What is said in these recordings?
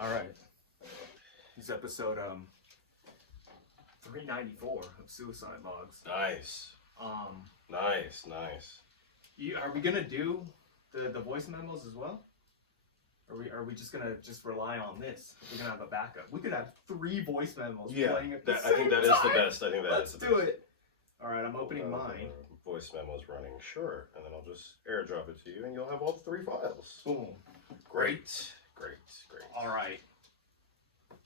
All right. This is episode 394 of Suicide Logs. Nice. Nice. Are we gonna do the voice memos as well? Are we just gonna rely on this? We're gonna have a backup. We could have 3 voice memos playing at the same I think that time. is the best. I think that Let's is the do best. it. All right, I'm opening mine. Voice memos running, sure, and then I'll just airdrop it to you, and you'll have all 3 files. Boom. Great. All right.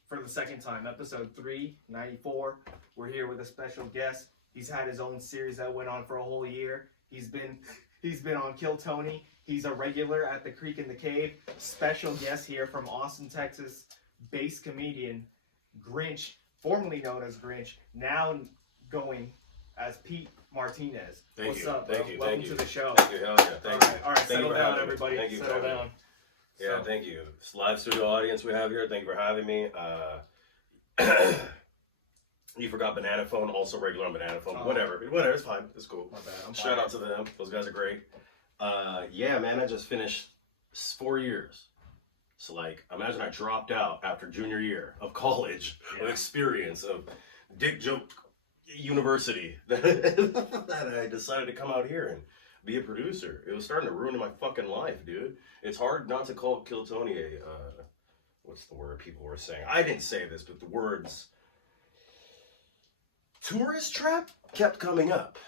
For the second time, episode 394. We're here with a special guest. He's had his own series that went on for a whole year. He's been on Kill Tony. He's a regular at the Creek in the Cave. Special guest here from Austin, Texas. Bass comedian Grinch, formerly known as Grinch, now going as Pete Martinez. What's up, bro? Welcome to the show. Thank you. Hell yeah. Thank you. All right, Thank settle you for down, having me. everybody. Thank you for Settle having down. me. Yeah, thank you. It's a live studio audience we have here. Thank you for having me. You forgot Banana Phone, also regular on Banana Phone. Whatever, it's fine. It's cool. My bad. Shout out to them. Those guys are great. Yeah, man, I just finished 4 years. So, like, imagine I dropped out after junior year of college, of experience, of dick joke university, that I decided to come out here and be a producer. It was starting to ruin my fucking life, dude. It's hard not to call Kill Tony a, what's the word people were saying? I didn't say this, but the words tourist trap kept coming up.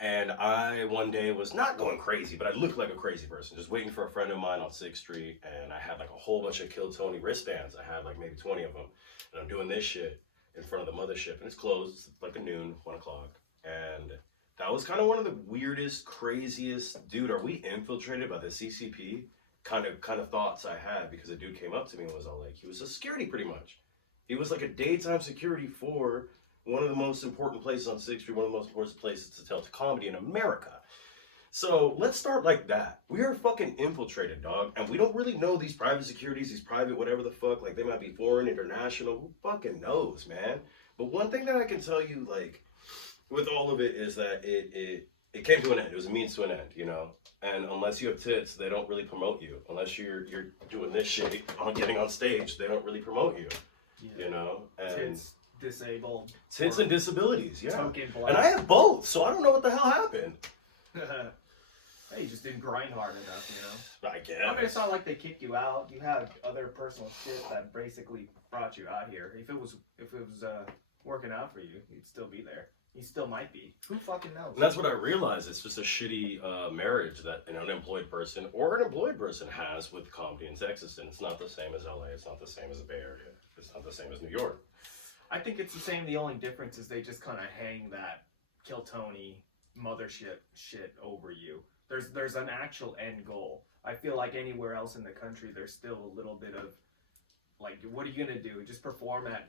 And I one day was not going crazy, but I looked like a crazy person, just waiting for a friend of mine on 6th Street, and I had like a whole bunch of Kill Tony wristbands. I had like maybe 20 of them, and I'm doing this shit in front of the mothership, and it's closed. It's like a noon, 1 o'clock, and that was kind of one of the weirdest, craziest, dude, are we infiltrated by the CCP? Kind of thoughts I had, because a dude came up to me and was all like, he was a security pretty much. He was like a daytime security for one of the most important places on 6th Street, one of the most important places to tell comedy in America. So let's start like that. We are fucking infiltrated, dog, and we don't really know these private securities, these private whatever the fuck, like they might be foreign, international, who fucking knows, man? But one thing that I can tell you, like, with all of it is that it came to an end. It was a means to an end, you know? And unless you have tits, they don't really promote you. Unless you're doing this shit, getting on stage, they don't really promote you, you know? And Tits, disabled. tits and disabilities, yeah. Token black. And I have both, so I don't know what the hell happened. Hey, you just didn't grind hard enough, you know? I guess. I mean, it's not like they kicked you out. You had other personal shit that basically brought you out here. If it was working out for you, you'd still be there. You still might be. Who fucking knows? And that's what I realized. It's just a shitty marriage that an unemployed person or an employed person has with comedy in Texas, and it's not the same as LA. It's not the same as the Bay Area. It's not the same as New York. I think it's the same. The only difference is they just kind of hang that Kill Tony mothership shit over you. There's an actual end goal. I feel like anywhere else in the country, there's still a little bit of like, what are you gonna do? Just perform at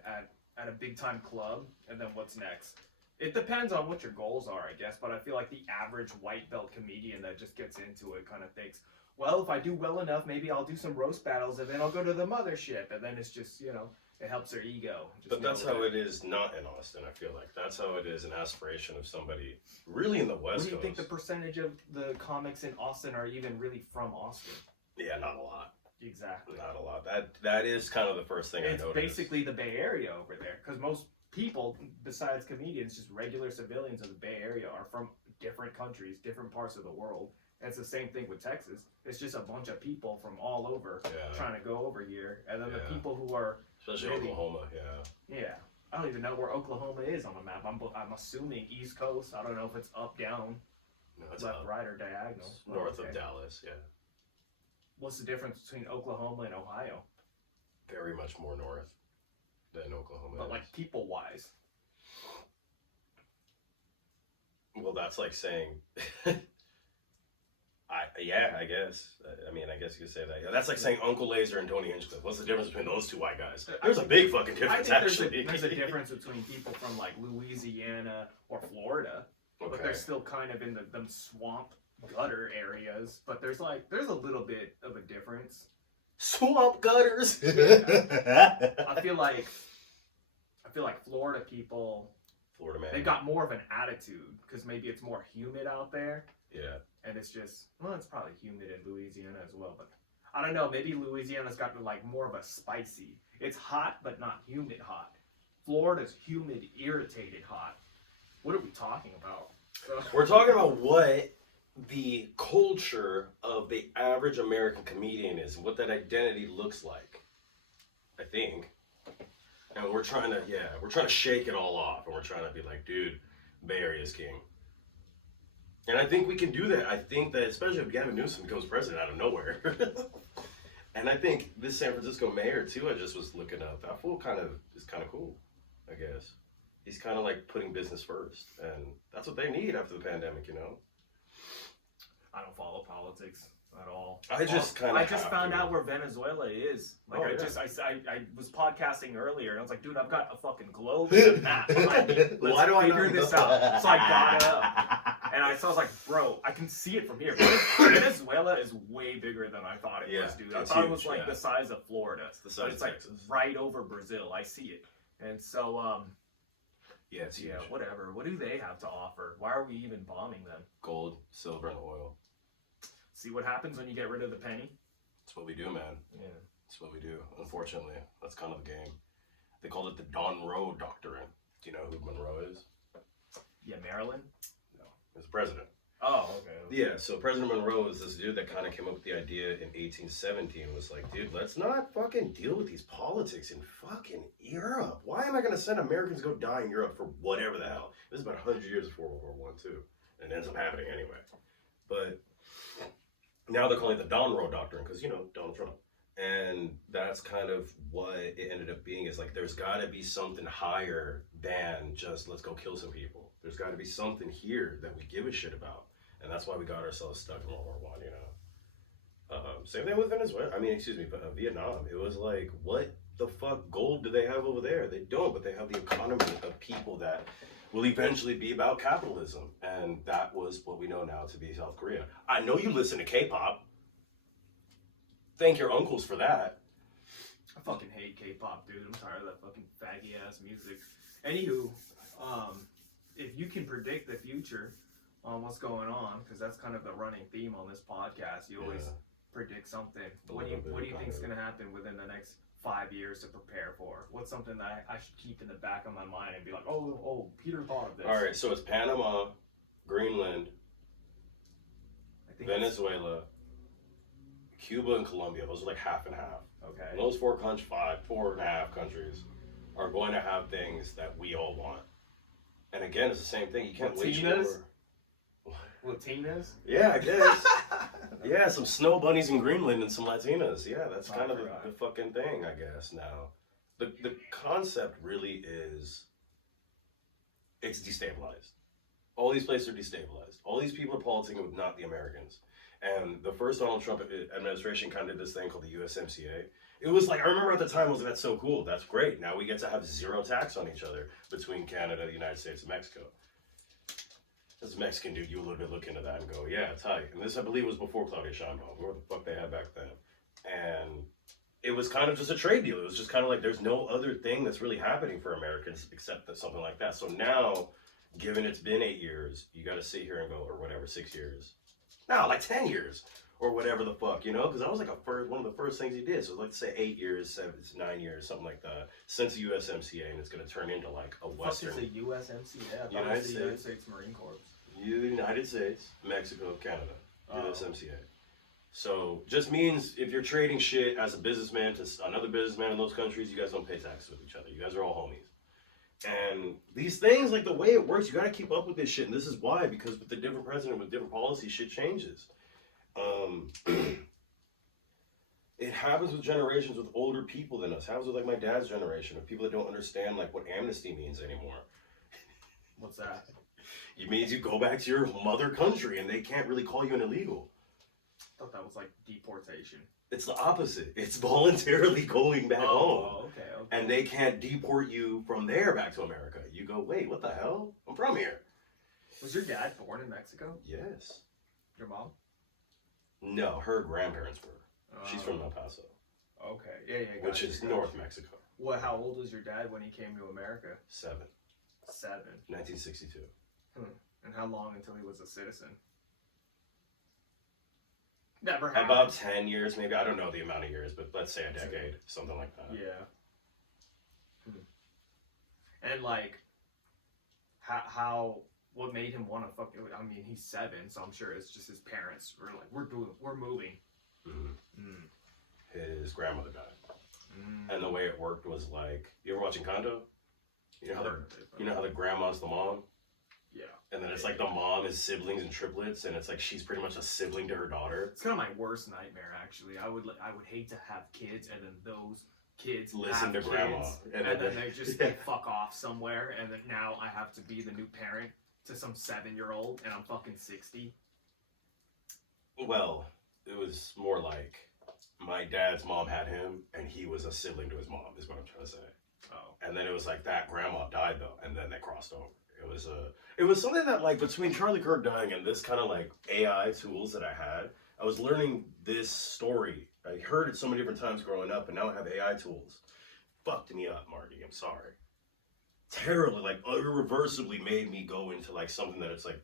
a big time club, and then what's next? It depends on what your goals are, I guess, but I feel like the average white belt comedian that just gets into it kind of thinks, well, if I do well enough, maybe I'll do some roast battles, and then I'll go to the mothership, and then it's just, you know, it helps their ego. But that's how it is not in Austin, I feel like. That's how it is an aspiration of somebody really in the West Coast. What do you think the percentage of the comics in Austin are even really from Austin? Yeah, not a lot. Exactly. Not a lot. That is kind of the first thing I noticed. It's basically the Bay Area over there, because most people, besides comedians, just regular civilians of the Bay Area are from different countries, different parts of the world. And it's the same thing with Texas. It's just a bunch of people from all over trying to go over here, and then the people who are especially really, Oklahoma, yeah. I don't even know where Oklahoma is on the map. I'm assuming East Coast. I don't know if it's up, down, no, it's left, up. right, or diagonal. It's north of Dallas, yeah. What's the difference between Oklahoma and Ohio? Very much more north than Oklahoma. But like people-wise. Well, that's like saying, I guess. I mean, I guess you could say that. Yeah, that's like saying Uncle Laser and Tony Hinchcliffe. What's the difference between those two white guys? There's a big fucking difference, actually. There's a difference between people from like Louisiana or Florida, but they're still kind of in them swamp gutter areas. But there's a little bit of a difference. Swamp gutters. I feel like Florida people. Florida man. They got more of an attitude because maybe it's more humid out there. Yeah. And it's just, well, it's probably humid in Louisiana as well, but I don't know. Maybe Louisiana's got like more of a spicy. It's hot, but not humid hot. Florida's humid, irritated hot. What are we talking about? We're talking about what the culture of the average American comedian is, and what that identity looks like. I think. And we're trying to shake it all off, and we're trying to be like, dude, Bay Area's king. And I think we can do that. I think that, especially if Gavin Newsom becomes president out of nowhere. And I think this San Francisco mayor, too, I just was looking up. That fool is kind of cool, I guess. He's kind of like putting business first. And that's what they need after the pandemic, you know? I don't follow politics at all. I just found out where Venezuela is. Like I was podcasting earlier and I was like, dude, I've got a fucking globe and a map behind me. Let's Why do I figure not this know? out. So I got it up. And I was like, bro, I can see it from here. Venezuela is way bigger than I thought it was, dude. I thought it was like the size of Florida. It's the size but it's of like Texas. right over Brazil. I see it. And so Yeah, it's huge. whatever. What do they have to offer? Why are we even bombing them? Gold, silver, and oil. See what happens when you get rid of the penny? That's what we do, man. Yeah. That's what we do. Unfortunately, that's kind of the game. They call it the Don Roe Doctrine. Do you know who Monroe is? Yeah, Maryland? No, he's the president. Oh, okay. Yeah, so President Monroe is this dude that kind of came up with the idea in 1817 and was like, dude, let's not fucking deal with these politics in fucking Europe. Why am I going to send Americans to go die in Europe for whatever the hell? This is about 100 years before World War I, too. And it ends up happening anyway. But now they're calling it the Don Roe Doctrine because, you know, Donald Trump. And that's kind of what it ended up being, is like, there's got to be something higher than just let's go kill some people. There's got to be something here that we give a shit about. And that's why we got ourselves stuck in World War I, you know. Same thing with Venezuela. Vietnam. It was like, what the fuck gold do they have over there? They don't, but they have the economy of people that will eventually be about capitalism. And that was what we know now to be South Korea. I know you listen to K-pop. Thank your uncles for that. I fucking hate K-pop, dude. I'm tired of that fucking faggy ass music. Anywho, if you can predict the future on what's going on, because that's kind of the running theme on this podcast, you always predict something. What do you think is going to happen within the next 5 years to prepare for? What's something that I should keep in the back of my mind and be like, oh, Peter thought of this. All right, so it's Panama, Greenland, Venezuela, Cuba, and Colombia. Those are like half and half. Okay. And those 4 and a half countries are going to have things that we all want. And again, it's the same thing. You can't wait for Latinas? Yeah, I guess. Yeah, some snow bunnies in Greenland and some Latinas. Yeah, that's kind of the fucking thing, I guess, now. The concept really is, it's destabilized. All these places are destabilized. All these people are politicking with not the Americans. And the first Donald Trump administration kind of did this thing called the USMCA. It was like, I remember at the time, I was like, that's so cool. That's great. Now we get to have zero tax on each other between Canada, the United States, and Mexico. As a Mexican dude, you a little bit look into that and go, yeah, tight. And this, I believe, was before Claudia Sheinbaum, what the fuck they had back then. And it was kind of just a trade deal. It was just kind of like, there's no other thing that's really happening for Americans except that something like that. So now, given it's been 8 years, you got to sit here and go, or whatever, 6 years. No, like 10 years. Or whatever the fuck, you know? Because that was like one of the first things he did. So let's say 8 years, 9 years, something like that, since the USMCA, and it's going to turn into like a Western. What is the USMCA? I thought it was the United States Marine Corps. United States, Mexico, Canada, USMCA. So just means if you're trading shit as a businessman to another businessman in those countries, you guys don't pay taxes with each other. You guys are all homies. And these things, like the way it works, you got to keep up with this shit. And this is why, because with the different president, with different policies, shit changes. It happens with generations with older people than us. It happens with like my dad's generation, of people that don't understand like what amnesty means anymore. What's that? It means you go back to your mother country and they can't really call you an illegal. I thought that was like deportation. It's the opposite. It's voluntarily going back home. Oh, okay. And they can't deport you from there back to America. You go, wait, what the hell? I'm from here. Was your dad born in Mexico? Yes. Your mom? No, her grandparents were. She's from El Paso. Okay. Yeah. Which is North Mexico. Well, how old was your dad when he came to America? 7. 1962. And how long until he was a citizen? Never happened. About 10 years, maybe. I don't know the amount of years, but let's say a decade, something like that. Yeah. And like, how what made him want to fuck? I mean, he's 7, so I'm sure it's just his parents were like, we're moving. His grandmother died, and the way it worked was like, you ever watching Condo? You know how the grandma's the mom. Yeah. And then it's like the mom is siblings and triplets, and it's like she's pretty much a sibling to her daughter. It's kind of my worst nightmare, actually. I would hate to have kids, and then those kids Listen have to grandma, kids, and and then then they just they fuck off somewhere, and then now I have to be the new parent to some 7-year-old, and I'm fucking 60. Well, it was more like my dad's mom had him, and he was a sibling to his mom, is what I'm trying to say. Oh. And then it was like that grandma died though, and then they crossed over. It was something that, like, between Charlie Kirk dying and this kind of like AI tools that I had, I was learning this story. I heard it so many different times growing up, and now I have AI tools. Fucked me up, Marty. I'm sorry. Terribly, like, irreversibly made me go into like something that it's like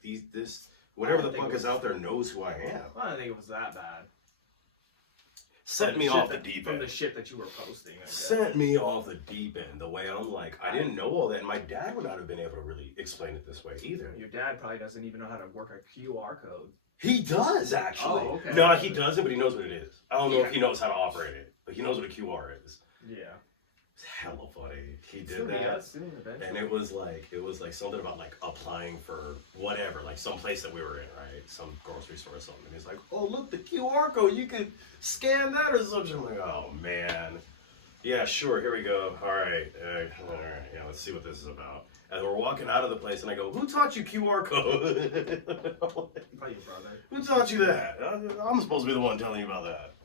whatever the fuck is out there knows who I am. Well, I don't think it was that bad. Sent me off the deep end. From the shit that you were posting. I guess. Sent me off the deep end. The way I'm like, I didn't know all that. And my dad would not have been able to really explain it this way either. Your dad probably doesn't even know how to work a QR code. He does, actually. Oh, okay. No, he doesn't, but he knows what it is. I don't know if he knows how to operate it, but he knows what a QR is. Yeah. It's hella funny. He did Soon that. Yes, and it was like something about like applying for whatever, like some place that we were in, right? Some grocery store or something. And he's like, oh, look, the QR code, you could scan that or something. I'm like, oh, man. Yeah, sure, here we go. All right, yeah, let's see what this is about. And we're walking out of the place, and I go, who taught you QR code? Probably your brother. Who taught you that? I'm supposed to be the one telling you about that.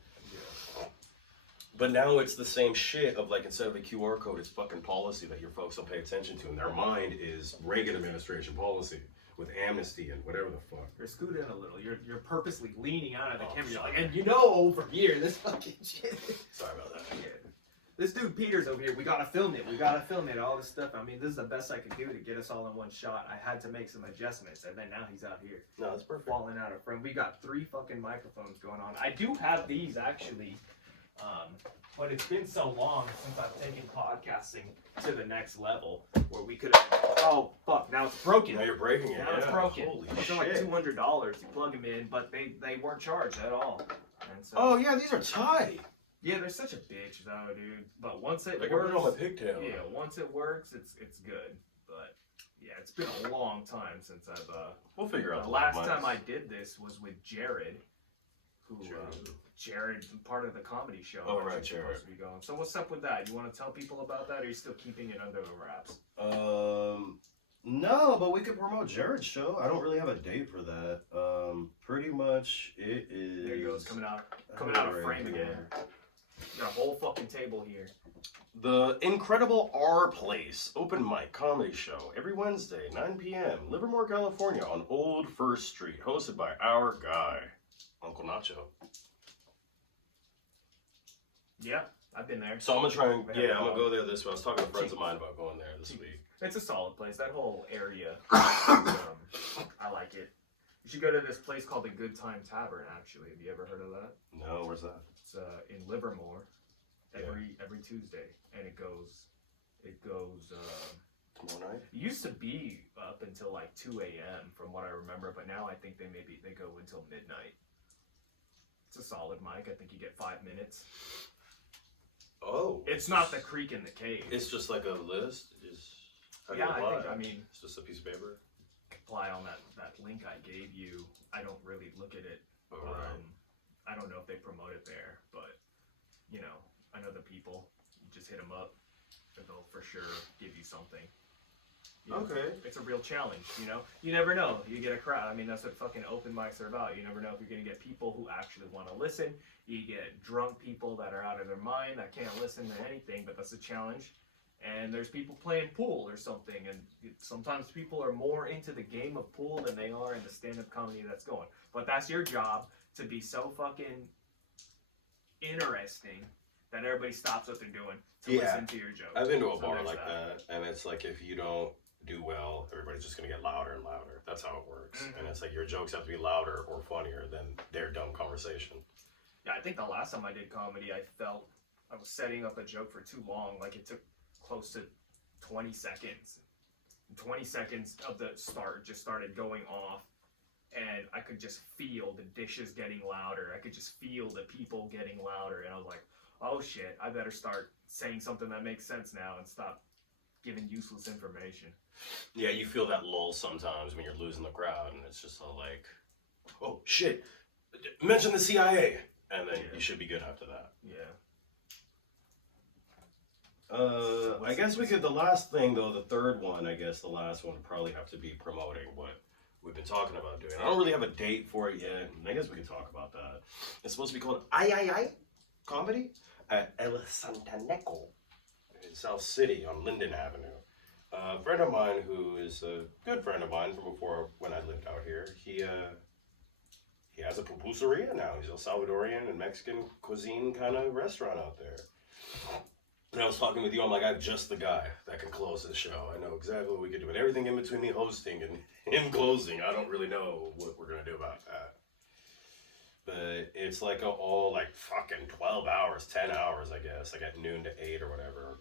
But now it's the same shit of like, instead of a QR code, it's fucking policy that your folks don't pay attention to. And their mind is Reagan administration policy with amnesty and whatever the fuck. You're scooting in a little. You're purposely leaning out of the camera. You're like, and you know over here, this fucking shit. Sorry about that. Yeah. This dude Peter's over here. We gotta film it. We gotta film it. All this stuff. I mean, this is the best I could do to get us all in one shot. I had to make some adjustments, and then now he's out here. No, that's perfect. Falling out of frame. We got 3 fucking microphones going on. I do have these actually. But it's been so long since I've taken podcasting to the next level where we could have. Oh fuck! Now it's broken. Now you're breaking it. Now it's broken. Holy These are like $200. You plug them in, but they weren't charged at all. And so, oh yeah, these are tight. yeah, they're such a bitch though, dude. But once it Like works, on my pigtail. yeah, once it works, it's good. But yeah, it's been a long time since I've. We'll figure out. The last time I did this was with Jared. Who Jared, part of the comedy show. Oh, right, Jared. Jared. Supposed to be going. So what's up with that? You want to tell people about that, or are you still keeping it under the wraps? No, but we could promote Jared's show. I don't really have a date for that. Pretty much it is. There you go. It's coming out of frame again. You got a whole fucking table here. The Incredible R Place open mic comedy show every Wednesday, 9 p.m. Livermore, California, on Old First Street, hosted by our guy, Uncle Nacho. Yeah, I've been there. So I'm gonna try and I'm gonna go there this week. I was talking to friends of mine about going there this week. It's a solid place. That whole area, I like it. You should go to this place called the Good Time Tavern. Actually, have you ever heard of that? No, where's that? It's in Livermore, every Tuesday, and it goes. Tomorrow night. It used to be up until like 2 a.m. from what I remember, but now I think they go until midnight. It's a solid mic. I think you get 5 minutes. Oh. It's not the creek in the cave. It's just like a list. How do Yeah, you apply? I mean, it's just a piece of paper. Apply on that link I gave you. I don't really look at it. Oh, right. I don't know if they promote it there, but you know, I know the people. You just hit them up, and they'll for sure give you something. You know, okay. It's a real challenge, you know? You never know. You get a crowd. I mean, that's what fucking open mics are about. You never know if you're going to get people who actually want to listen. You get drunk people that are out of their mind that can't listen to anything, but that's a challenge. And there's people playing pool or something, and sometimes people are more into the game of pool than they are in the stand-up comedy that's going. But that's your job, to be so fucking interesting that everybody stops what they're doing to listen to your jokes. I've been to a bar like that, and it's like if you don't do well, everybody's just gonna get louder and louder. That's how it works. Mm-hmm. And it's like your jokes have to be louder or funnier than their dumb conversation. Yeah, I think the last time I did comedy, I felt I was setting up a joke for too long. Like it took close to 20 seconds. 20 seconds of the start just started going off, and I could just feel the dishes getting louder. I could just feel the people getting louder, and I was like, oh shit, I better start saying something that makes sense now and stop giving useless information. Yeah, you feel that lull sometimes when you're losing the crowd, and it's just all like, oh shit, mention the CIA, and then you should be good after that. Yeah. I guess we could, the last thing though, the third one, I guess the last one would probably have to be promoting what we've been talking about doing. I don't really have a date for it yet. I guess we could talk about that. It's supposed to be called I Comedy at El Santaneco in South City on Linden Avenue. A friend of mine who is a good friend of mine from before when I lived out here, he has a pupuseria now. He's a Salvadorian and Mexican cuisine kind of restaurant out there. And I was talking with you, I'm like, I'm just the guy that can close this show. I know exactly what we can do. And everything in between me hosting and him closing, I don't really know what we're going to do about that. But it's like all like fucking 12 hours, 10 hours, I guess. Like at noon to 8 or whatever.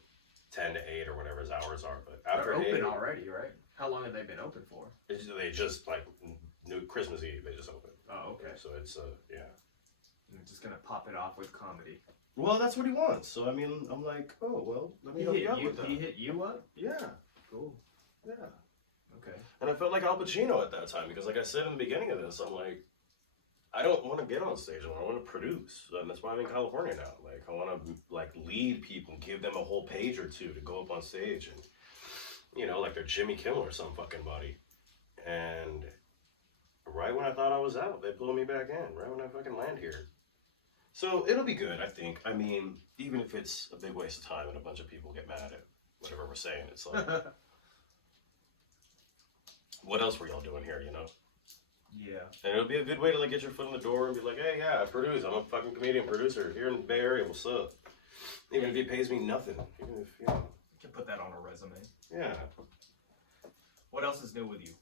10 to 8 or whatever his hours are. But after They're open 8, already, right? How long have they been open for? they just like New Christmas Eve, they just opened. Oh, okay. So it's, yeah. I'm just going to pop it off with comedy. Well, that's what he wants. So, I mean, I'm like, oh, well, let me help you out with that. He hit you up? Yeah. Cool. Yeah. Okay. And I felt like Al Pacino at that time because, like I said in the beginning of this, I'm like, I don't want to get on stage. I want to produce, and that's why I'm in California now. Like, I want to like lead people, give them a whole page or two to go up on stage and, you know, like they're Jimmy Kimmel or some fucking buddy. And right when I thought I was out, they blew me back in. Right when I fucking land here. So it'll be good, I think. I mean, even if it's a big waste of time and a bunch of people get mad at whatever we're saying, it's like, what else were y'all doing here, you know? Yeah. And it'll be a good way to like get your foot in the door and be like, hey, yeah, I produce. I'm a fucking comedian producer here in the Bay Area. What's up? Even if he pays me nothing. Even if, you know. You can put that on a resume. Yeah. What else is new with you?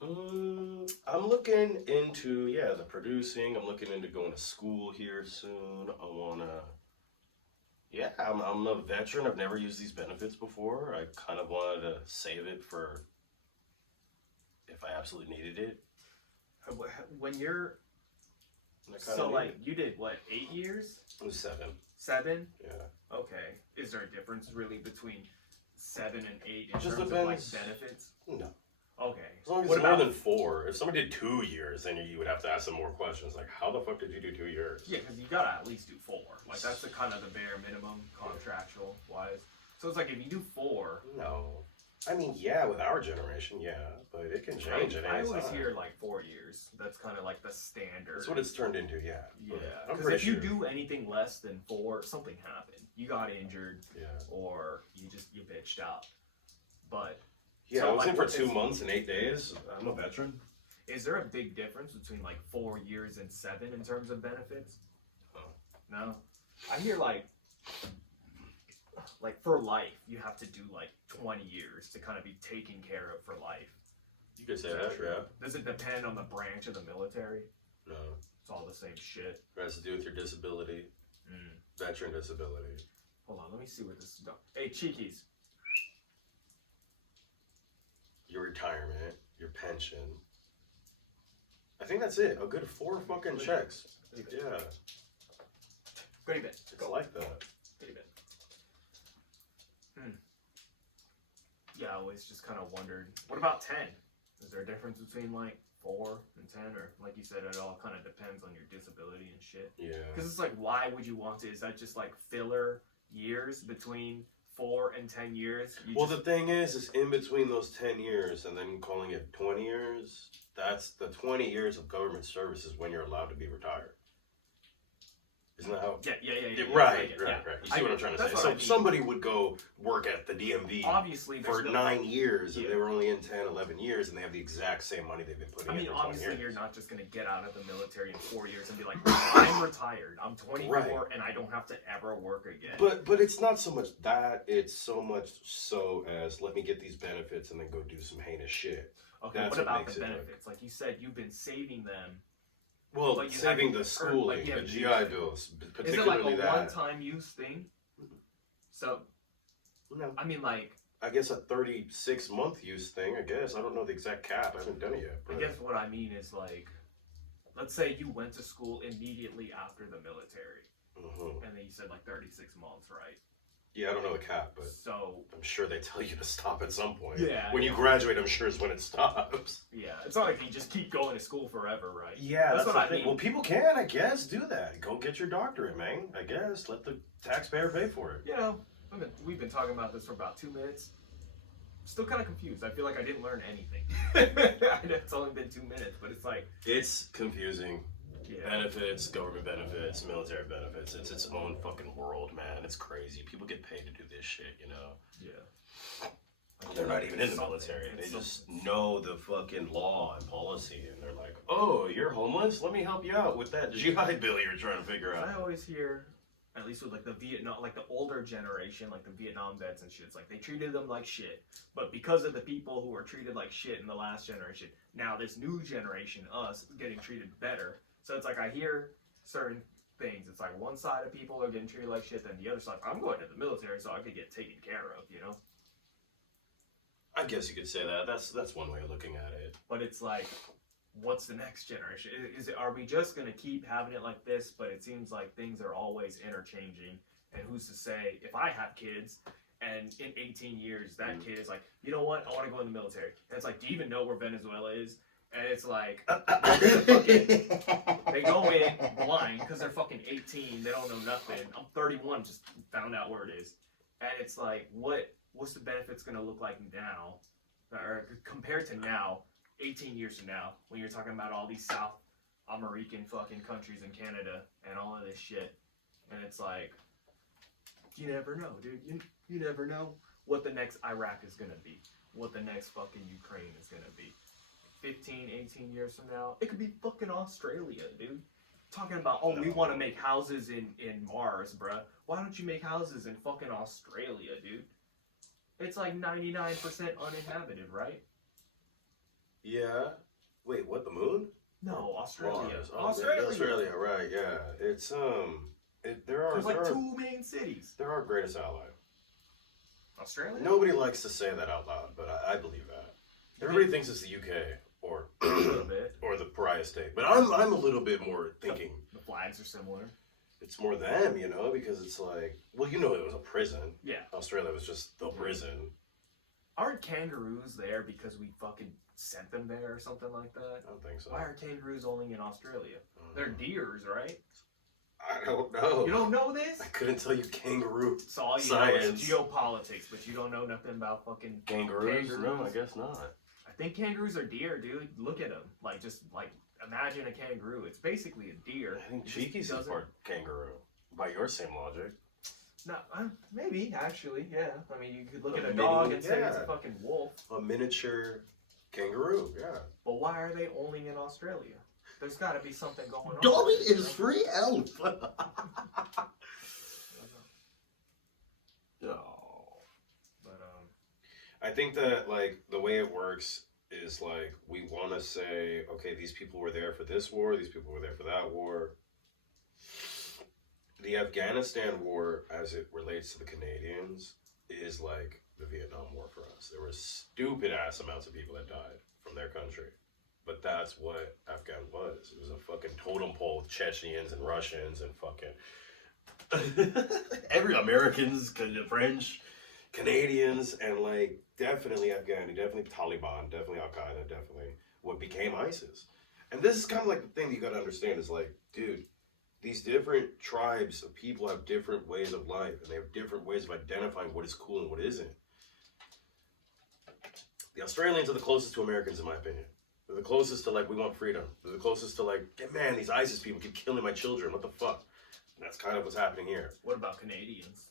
I'm looking into, the producing. I'm looking into going to school here soon. I want to, I'm a veteran. I've never used these benefits before. I kind of wanted to save it for if I absolutely needed it. When you're, so like, you did what, 8 years? It was 7. 7? Yeah. Okay. Is there a difference really between 7 and 8 in Just terms depends. of like benefits? No. Okay. As long as it's more than 4. If somebody did 2 years, then you would have to ask them more questions. Like, how the fuck did you do 2 years? Yeah, because you gotta at least do 4. Like, that's the kind of the bare minimum contractual wise. So it's like if you do 4. No. I mean, yeah, with our generation, yeah, but it can change at I any always time. hear like 4 years. That's kind of like the standard. That's what it's turned into, yeah. Yeah. I'm Because pretty if you sure. do anything less than 4, something happened. You got injured, Yeah. or you bitched out. But Yeah, so, I was like, in for what 2 is- months and 8 days. I'm a veteran. is there a big difference between like 4 years and 7 in terms of benefits? Oh. No. I hear like for life, you have to do like 20 years to kind of be taken care of for life. You could say Is that, true? yeah. Does it depend on the branch of the military? No. It's all the same shit. It has to do with your disability, veteran disability. Hold on, let me see where this is going. Hey, Cheekies. Your retirement, your pension. I think that's it. A good 4 fucking checks. Yeah. Go to bed. It's like that. Go to bed. Yeah, I always just kind of wondered. What about 10? Is there a difference between like 4 and 10, or like you said, it all kind of depends on your disability and shit? Yeah. Because it's like, why would you want to? Is that just like filler years between 4 and 10 years? The thing is in between those 10 years and then calling it 20 years, that's the 20 years of government service is when you're allowed to be retired. Isn't that how? Yeah. Right. Yeah. You see what I'm trying to say? That's So what I mean. somebody would go work at the DMV Obviously, for there's 9 years, and Yeah. they were only in 10, 11 years, and they have the exact same money they've been putting I in mean, for 20 obviously, years. you're not just going to get out of the military in 4 years and be like, I'm retired. I'm 24 Right. and I don't have to ever work again. But it's not so much that, it's so much so as let me get these benefits and then go do some heinous shit. Okay, That's what what about makes the it, like- benefits? Like you said, you've been saving them Well, But you saving the haven't earned, schooling, like, you the haven't GI used it. Bills, Is it particularly like a that. one-time use thing? So, No. I mean, like, I guess a 36-month use thing, I guess. I don't know the exact cap. I haven't done it yet. I But... guess what I mean is, like, let's say you went to school immediately after the military, and then you said, like, 36 months, right? Yeah, I don't know the cap, but So, I'm sure they tell you to stop at some point. Yeah, When you yeah. graduate, I'm sure is when it stops. yeah, it's not like you just keep going to school forever, right? Yeah, That's that's, what the I thing. mean. Well, people can, I guess, do that. Go get your doctorate, man. I guess. Let the taxpayer pay for it. You know, we've been talking about this for about 2 minutes. Still kind of confused. I feel like I didn't learn anything. It's only been 2 minutes, but it's like, It's confusing. yeah. Benefits, government benefits, military benefits. It's its own fucking world, man. It's crazy. People get paid to do this shit, you know? Yeah. They're not even in the military. They just know the fucking law and policy, and they're like, oh, you're homeless? Let me help you out with that GI Bill you're trying to figure I out. always hear, at least with like the Vietnam, like the older generation, like the Vietnam vets and shit, it's like they treated them like shit. But because of the people who were treated like shit in the last generation, now this new generation, us, is getting treated better. So it's like I hear certain things. It's like one side of people are getting treated like shit, then the other side, I'm going to the military so I could get taken care of, you know? I guess you could say that. That's one way of looking at it. But it's like, what's the next generation? Are we just gonna keep having it like this? But it seems like things are always interchanging. And who's to say if I have kids and in 18 years that kid is like, you know what? I want to go in the military. And it's like, do you even know where Venezuela is? And it's like, they go in blind because they're fucking 18. They don't know nothing. I'm 31, just found out where it is. And it's like, what's the benefits gonna look like now, or compared to now? 18 years from now, when you're talking about all these South American fucking countries in Canada and all of this shit, and it's like, you never know, dude. You never know what the next Iraq is gonna be, what the next fucking Ukraine is gonna be. 15, 18 years from now, it could be fucking Australia, dude. Talking about, oh, we want to make houses in Mars, bruh. Why don't you make houses in fucking Australia, dude? It's like 99% uninhabited, right? Yeah. Wait, what, the moon? No, Australia. Mars. Oh, Australia. Australia, right, yeah. It's, There's like two main cities. They're our greatest ally. Australia? Nobody likes to say that out loud, but I believe that. Everybody thinks it's the UK or A little bit. or the pariah state, but I'm a little bit more thinking The flags are similar. it's more them, you know, because it's like, well, you know, it was a prison. Yeah. Australia was just the prison. Aren't kangaroos there because we fucking sent them there or something like that? I don't think so. Why are kangaroos only in Australia? They're deers, right? I don't know. You don't know this? I couldn't tell you kangaroo So all you know science. is geopolitics, but you don't know nothing about fucking Kangaroos? No, I Kangaroos. guess not. I think kangaroos are deer, dude. Look at them. Like, just like imagine a kangaroo. It's basically a deer. I think It just Cheeky's is doesn't- part kangaroo. By your same logic. No, maybe actually, yeah. I mean, you could look A at a mini- dog and say it's a yeah. fucking wolf. A miniature kangaroo, yeah. But why are they only in Australia? There's got to be something going on. Dolly you know? is free elf. No. But I think that, like, the way it works is, like, we want to say, okay, these people were there for this war, these people were there for that war. The Afghanistan war, as it relates to the Canadians, is like the Vietnam War for us. There were stupid ass amounts of people that died from their country. But that's what Afghan was. It was a fucking totem pole with Chechens and Russians and fucking every Americans, French, Canadians, and like definitely Afghani, definitely Taliban, definitely Al Qaeda, definitely what became ISIS. And this is kind of like the thing you got to understand is like, dude, these different tribes of people have different ways of life, and they have different ways of identifying what is cool and what isn't. The Australians are the closest to Americans, in my opinion. They're the closest to, like, we want freedom. They're the closest to, like, man, these ISIS people keep killing my children. What the fuck? And that's kind of what's happening here. what about Canadians?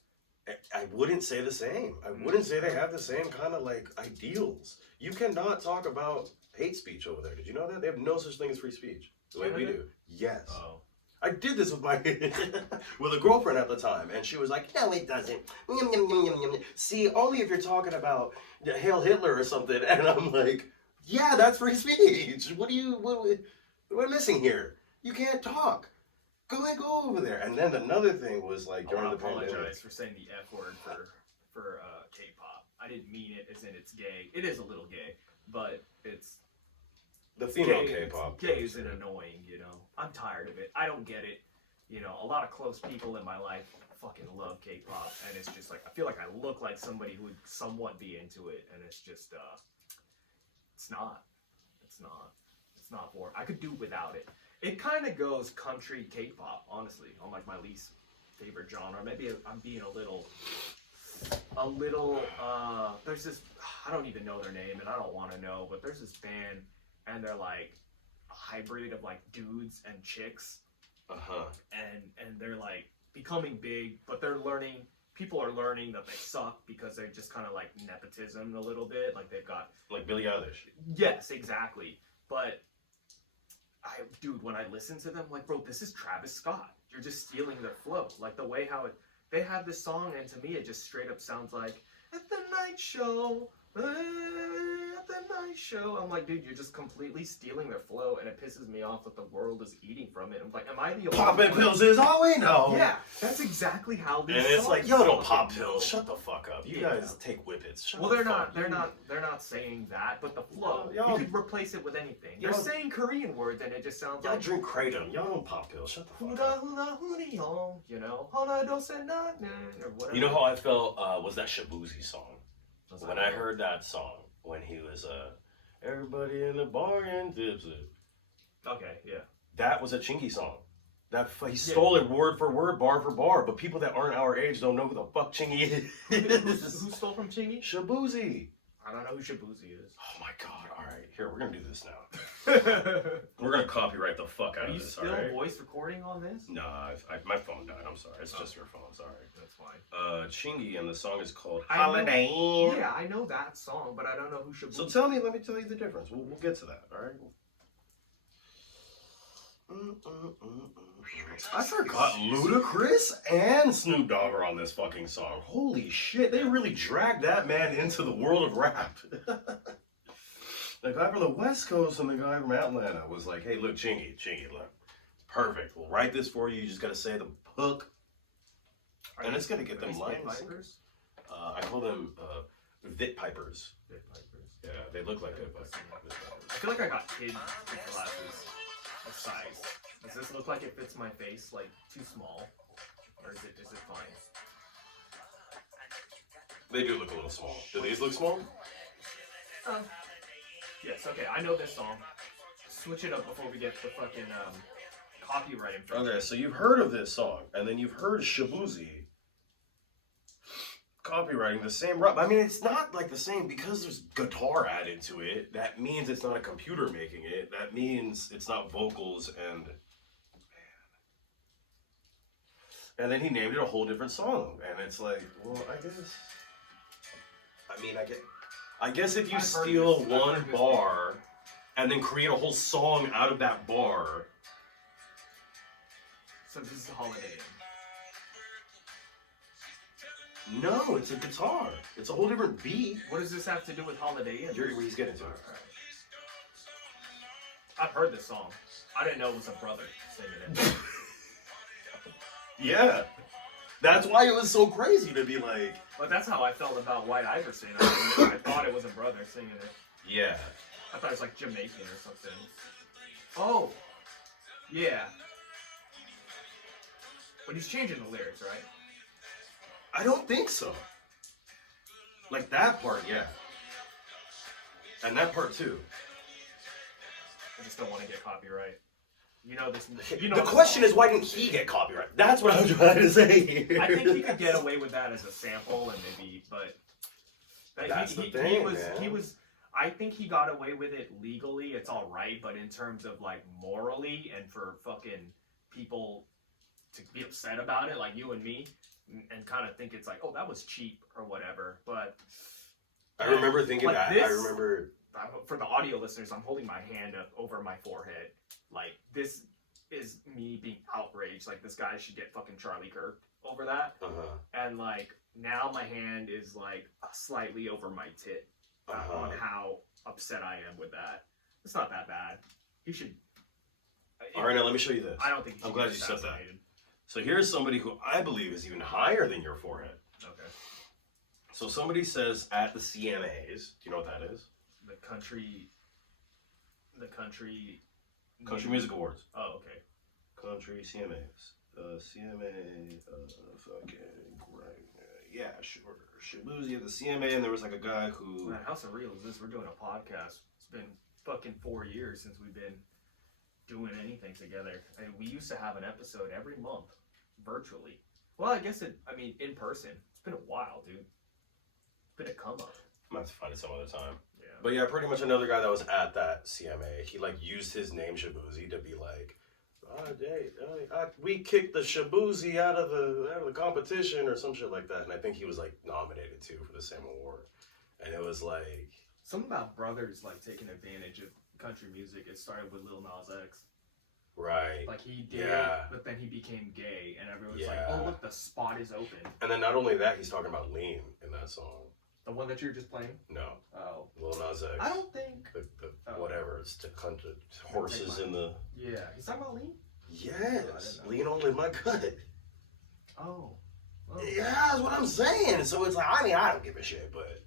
I wouldn't say the same. I wouldn't say they have the same kind of, like, ideals. You cannot talk about hate speech over there. Did you know that? They have no such thing as free speech. The way we do. Yes. Oh. I did this with my with a girlfriend at the time, and she was like, "No, it doesn't. Yum, yum, yum, yum, yum. See, only if you're talking about Hail Hitler or something." And I'm like, "Yeah, that's free speech. What am I missing here?" You can't talk. Go ahead, go over there. And then another thing was like I during want the to pandemic. apologize for saying the F word for K-pop. I didn't mean it as in it's gay. It is a little gay, but it's The female gay. K-pop. Gay is annoying, you know. I'm tired of it. I don't get it. You know, a lot of close people in my life fucking love K-pop, and it's just like I feel like I look like somebody who would somewhat be into it, and it's just it's not. It's not for. I could do without it. It kind of goes country K-pop, honestly, on like my least favorite genre. Maybe I'm being a little. There's this. I don't even know their name, and I don't want to know, but there's this band, and they're like a hybrid of like dudes and chicks. And they're like becoming big, but they're learning. People are learning that they suck because they're just kind of like nepotism a little bit. Like they've got like Billie Eilish. Yes, exactly. But dude, when I listen to them, like, bro, this is Travis Scott. You're just stealing their flow. Like the way how they have this song, and to me, it just straight up sounds like at the night show. At the night show. I'm like, dude, you're just completely stealing their flow, and it pisses me off that the world is eating from it. I'm like, am I the only Popping pills is all we know. Yeah, that's exactly how these. And it's songs like, yo, don't pop fucking pills. go. Shut the fuck up. You Yeah. guys take whippets. Shut Well, the they're fuck not. up. They're not saying that, but the flow. Y'all- You could replace it with anything. They're y'all- saying Korean words, and it just sounds Y'all like. drink kratom. Y'all don't pop pills. Shut the fuck Hula up. hula hula, you know, hana dose na na, or whatever. You know how I felt was that Shabuzi song. When I heard that song, when he was everybody in the bar and tipsy. Okay, yeah. That was a Chingy song. He stole it word for word, bar for bar. But people that aren't our age don't know who the fuck Chingy is. Who stole from Chingy? Shabuzi. I don't know who Shabuzi is. Oh my god! All right, here we're gonna do this now. We're gonna copyright the fuck out Are of you this. still all right? voice recording on this? Nah, my phone died. I'm sorry. It's just your phone. Sorry. That's fine. Chingy, and the song is called I know- Holiday. Yeah, I know that song, but I don't know who Shabuzi. So tell me, let me tell you the difference. We'll get to that. All right. I forgot Ludacris and Snoop Dogg are on this fucking song. Holy shit, they really dragged that man into the world of rap. The guy from the West Coast and the guy from Atlanta was like, hey, look, Chingy, look. Perfect. We'll write this for you. You just got to say the hook. And it's going to get them lines. I call them Vit Pipers. Vit Pipers. Yeah, they look like Vit Pipers. I feel like I got kid glasses of size. Does this look like it fits my face, like too small, or is it fine? They do look a little small. Do these look small? Yes. Okay, I know this song. Switch it up before we get the fucking copyright infringement. Okay, so you've heard of this song, and then you've heard Shabuzi copywriting the same rap. I mean, it's not like the same because there's guitar added to it. That means it's not a computer making it. That means it's not vocals and man. And then he named it a whole different song, and it's like, well, I guess if you steal one bar and then create a whole song out of that bar. So this is Holiday Inn. No, it's a guitar. It's a whole different beat. What does this have to do with Holiday Inn? He's getting to it. I've heard this song. I didn't know it was a brother singing it. Yeah. That's why it was so crazy to be like... But that's how I felt about White Iverson. I thought it was a brother singing it. Yeah. I thought it was like Jamaican or something. Oh. Yeah. But he's changing the lyrics, right? I don't think so. Like that part, yeah. And that part too. I just don't want to get copyright. You know this. You The know question is, why didn't he get copyright? That's what I'm trying to say. I think he could get away with that as a sample, and maybe, but That's the he thing, was. man. He was. I think he got away with it legally. It's all right, but in terms of like morally and for fucking people to be upset about it, like you and me, and kind of think it's like, oh, that was cheap or whatever. But I remember thinking like that. this, I remember. For the audio listeners, I'm holding my hand up over my forehead. Like, this is me being outraged. Like, this guy should get fucking Charlie Kirk over that. And, like, now my hand is, like, slightly over my tit on how upset I am with that. It's not that bad. He should All right, now let me show you this. I don't think. I'm glad you said that. So here's somebody who I believe is even higher than your forehead. Okay. So somebody says at the CMAs. Do you know what that is? The country Music Awards. Oh, okay. Country CMAs. CMA. Fucking right. Yeah, sure. Shabuzi at the CMA, and there was like a guy who. Man, how surreal is this? We're doing a podcast. It's been fucking 4 years since we've been doing anything together. I mean, we used to have an episode every month, virtually. Well, I guess in person. It's been a while, dude. It's been a come up. Might have to find it some other time. Yeah. But yeah, pretty much another guy that was at that CMA. He like used his name Shabuzi to be like, we kicked the Shabuzi out of the competition or some shit like that. And I think he was like nominated too for the same award. And it was like something about brothers like taking advantage of country music. It started with Lil Nas X. Right. Like he did, Yeah. but then he became gay, and everyone's Yeah. like, "Oh, look, the spot is open." And then not only that, he's talking about lean in that song. The one that you're just playing. No. Oh. Lil Nas X. I don't think. The Oh. whatever. It's the country horses in the. Yeah. He's talking about lean. Yes. Oh, Lean only my gut. Oh. Yeah, that's what I'm saying. So it's like, I don't give a shit, but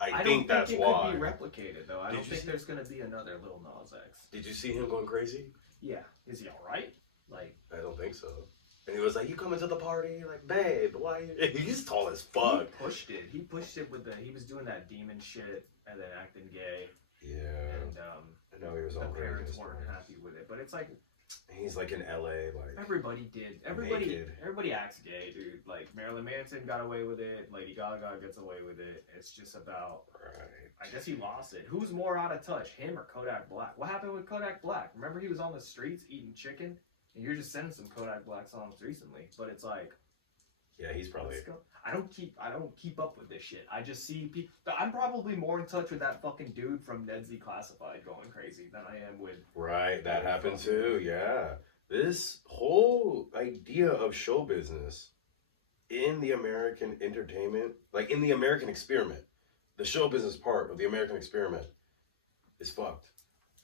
I think don't that's think it why. could be replicated though. I Did don't you think see- there's gonna be another Lil Nas X. Did you see him going crazy? Yeah. Is he all right? Like. I don't think so. And he was like, "You coming to the party?" Like, babe, why? He's tall as fuck. He pushed it. He pushed it with he was doing that demon shit and then acting gay. Yeah. And I know he was the all parents weren't happy with it. But it's like He's like in LA, like everybody did. Everybody acts gay, dude. Like Marilyn Manson got away with it. Lady Gaga gets away with it. It's just about. right. I guess he lost it. Who's more out of touch, him or Kodak Black? What happened with Kodak Black? Remember he was on the streets eating chicken, and you're just sending some Kodak Black songs recently. But it's like, Yeah, he's probably. I don't keep up with this shit. I just see people. I'm probably more in touch with that fucking dude from Ned Z Classified going crazy than I am with. Right, that happened too. Yeah, this whole idea of show business in the American entertainment, like in the American experiment, the show business part of the American experiment is fucked.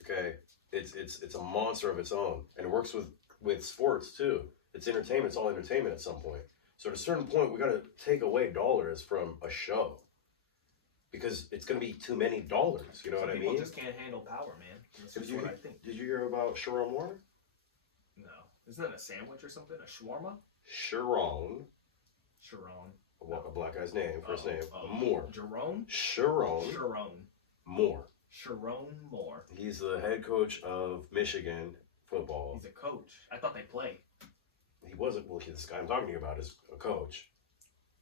Okay, it's a monster of its own, and it works with sports too. It's entertainment. It's all entertainment at some point. So at a certain point, we got to take away dollars from a show because it's going to be too many dollars. You know what I mean? People just can't handle power, man. That's just what I think. Did you hear about Sharon Moore? No. Isn't that a sandwich or something? A shawarma? Sharon. Sharon. A black guy's name, first name. Oh. Moore. Jerome? Sharon Sharon. Moore. Sharon Moore. He's the head coach of Michigan football. He's a coach. I thought they play. He wasn't. Well, this guy I'm talking to you about is a coach.